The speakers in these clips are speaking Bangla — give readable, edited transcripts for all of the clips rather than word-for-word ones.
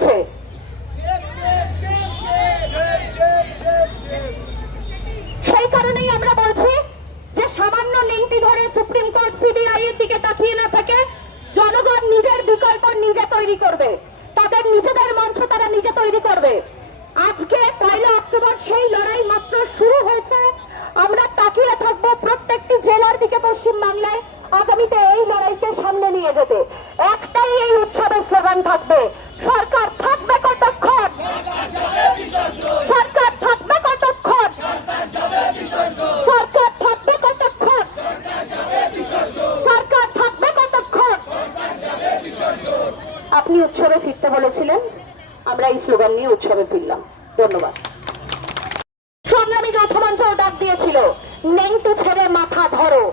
চলছে। সেই কারণেই আমরা বলছি যে সামান্য লিঙ্কটি ধরে সুপ্রিম কোর্ট সিবিআই এর দিকে তাকিয়ে না থেকে জনগণ নিজের বিকল্প নিজে তৈরি করবে, তাদের নিজেদের মঞ্চ তারা নিজে তৈরি করবে। আজকে 1 অক্টোবর সেই লড়াই মাত্র শুরু হয়েছে। আমরা তাকিয়ে থাকবো প্রত্যেকটি জেলার দিকে পশ্চিমবাংলায় আগামীতে এই লড়াইকে সামনে নিয়ে যেতে। একটাই এই উৎসবের স্লোগান থাকবে, সরকার থাকবে কতক্ষণ, সরকার থাকবে কতক্ষণ, সরকার থাকবে কতক্ষণ, সরকার থাকবে কতক্ষণ। আপনি উৎসবে ফিরতে বলেছিলেন, আমরা এই স্লোগান নিয়ে উৎসবে ফিরলাম। ধন্যবাদ। সংগ্রামী যৌথ মঞ্চও ডাক দিয়েছিল, নেংটু ছেড়ে মাথা ধরো।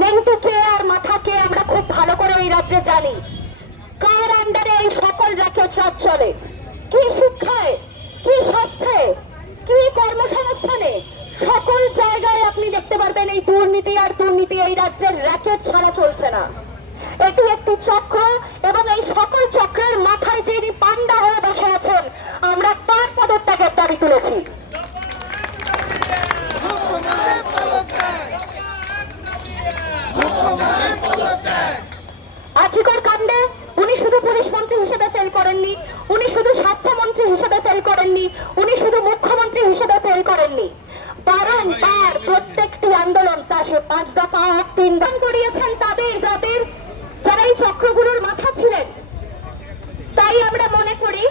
নেংটু কে আর মাথা কে আমরা খুব ভালো করে এই রাজ্যে জানি। কার আন্ডারে এই সকল র্যাকেট রাজ চলে, কি শিক্ষায়, কি স্বাস্থ্যে, কি কর্মসংস্থানে, সকল জায়গায় আপনি দেখতে পারবেন এই দুর্নীতি আর দুর্নীতি এই রাজ্যের র্যাকেট ছাড়া চলছে না। এটি একটি চক্র এবং এই সকল চক্রের মাথায় যিনি পান্ডা হয়ে বসে আছেন, আমরা তার পদত্যাগের দাবি তুলেছি। আজিকর কাণ্ডে উনি শুধু পুলিশ মন্ত্রী হিসেবে ফেল করেননি, উনি শুধু স্বাস্থ্যমন্ত্রী হিসেবে ফেল করেননি, উনি শুধু মুখ্যমন্ত্রী হিসেবে ফেল করেননি, বারংবার প্রত্যেকটি আন্দোলন তা সে 5 দফা 3 দফা করিয়েছেন তাদের যারা এই চক্রগুলোর মাথা ছিলেন। তাই আমরা মনে করি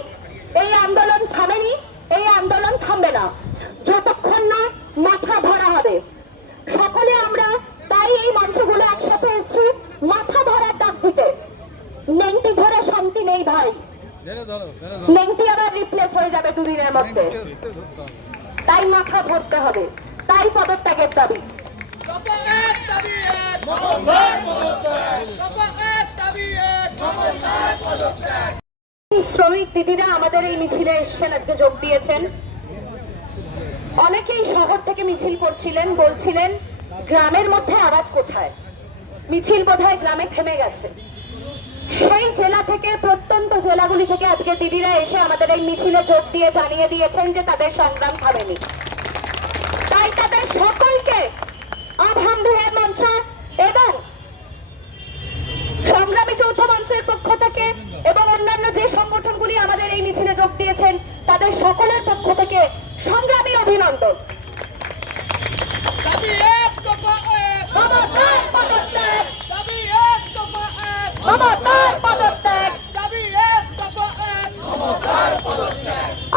এই আন্দোলন থামেনি, এই আন্দোলন থামবে না যতক্ষণ না মাথা ধরা হবে। সকলে আমরা তাই এই মঞ্চগুলো একসাথে এসেছি মাথা ধরার ডাক দিতে। নেংটি ধরে শান্তি নেই ভাই, নেংটি আবার রিপ্লেস হয়ে যাবে 2 দিনের মধ্যে। তাই মাথা ধরতে হবে, তাই পদত্যাগের দাবি। শ্রমিক দিদিরা আমাদের এই মিছিলে এসেছেন, আজকে যোগ দিয়েছেন। অনেকেই শহর থেকে মিছিল করছিলেন, বলছিলেন গ্রামের মধ্যে আওয়াজ কোথায়, মিছিল বোধহয় গ্রামে থেমে গেছে। সেই জেলা থেকে, প্রত্যন্ত জেলাগুলি থেকে আজকে দিদিরা এসে আমাদের এই মিছিলে যোগ দিয়ে জানিয়ে দিয়েছেন যে তাদের সংগ্রাম থামেনি। তাই তাদের সকলকে আভামবিহার মঞ্চ এবং সংগ্রামী যৌথ মঞ্চের পক্ষ থেকে এবং অন্যান্য যে সংগঠনগুলি আমাদের এই মিছিলে যোগ দিয়েছেন তাদের সকলের পক্ষ থেকে সংগ্রামী অভিনন্দন।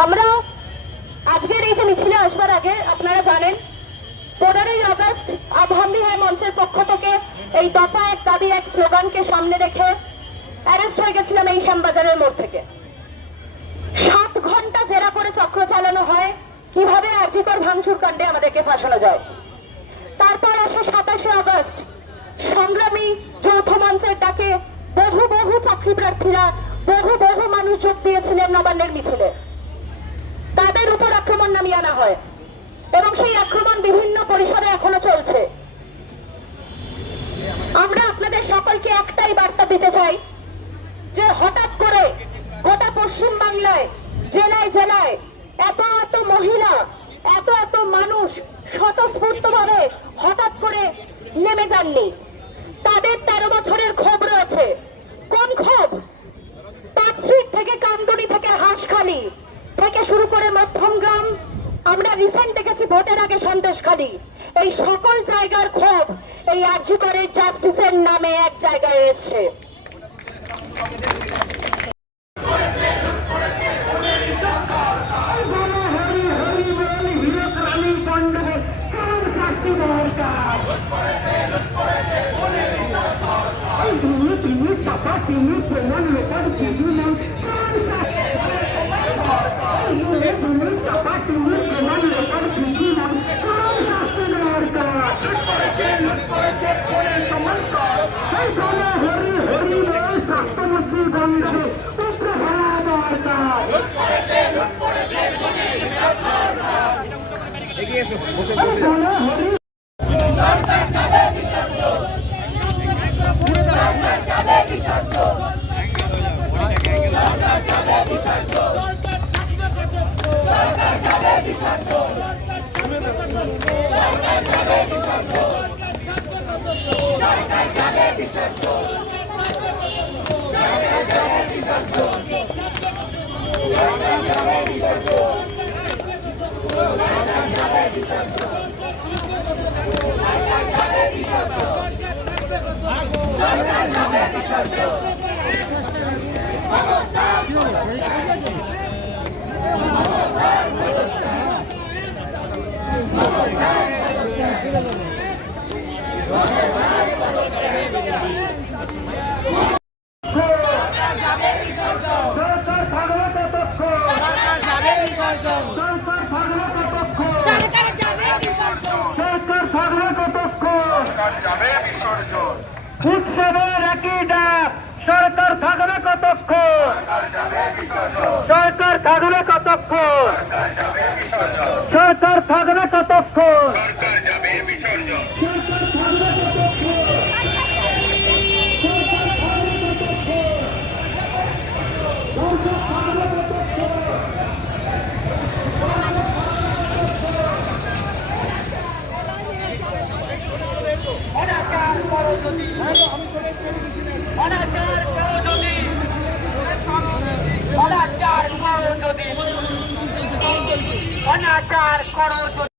আমরা আজকের এই যে মিছিলে আসবার আগে আপনারা জানেন 15ই আগস্ট আভামবিহার মঞ্চের পক্ষ থেকে এই দফা 1 দাবি 1 স্লোগানকে সামনে রেখে অ্যারেস্ট হয়ে গেছিলাম এই শ্যামবাজারের মোড় থেকে। 7 ঘন্টা জেরা করে চক্র চালানো হয় কিভাবে আরজিকর ভাঙচুর কাণ্ডে আমাদেরকে ফাঁসানো যায়। তারপর আসে 27শে আগস্ট, সংগ্রামী যৌথ মঞ্চের ডাকে বহু চাকরি প্রার্থীরা, বহু মানুষ যোগ দিয়েছিলেন নবান্নের মিছিলে। তাদের উপর আক্রমণ নামিয়ে আনা হয় এবং সেই আক্রমণ বিভিন্ন পরিসরে এখনো চলছে। আমরা আপনাদের সকলকে একটাই বার্তা দিতে চাই যে হঠাৎ করে গোটা পশ্চিম বাংলায় জেলায় জেলায় এত মহিলা, এত মানুষ স্বতঃস্ফূর্তভাবে হঠাৎ করে নেমে যাননি। তাদের 13 বছরের ক্ষোভ রয়েছে। কোন ক্ষোভ? পাঁচশিট থেকে কামদুনি থেকে হাঁসখালি থেকে শুরু করে মধ্যমগ্রাম, আমরা রিসেন্ট দেখেছি ভোটের আগে সন্দেশখালী, এই সকল জায়গার ক্ষোভ এই আরজিকরের জাস্টিসের নামে এক জায়গায় এসছে। সরকার যাবে বিসর্জন, সরকার যাবে বিসর্জন, সরকার যাবে সরকার থাকবে কতক্ষণ? সরকার যাবে বিসর্জন সরকার থাকবে কতক্ষণ? সরকার যাবে বিসর্জন সরকার থাকবে কতক্ষণ? যাবে বিসর্জন উৎসবের একই ডাক, সরকার থাকবে কতক্ষণ? সরকার থাকবে কতক্ষণ? সরকার থাকবে কতক্ষণ? যাবে বিসর্জন অনাচার করো যদি অনাচার করো যদি অনাচার করো যদি অনাচার করো যদি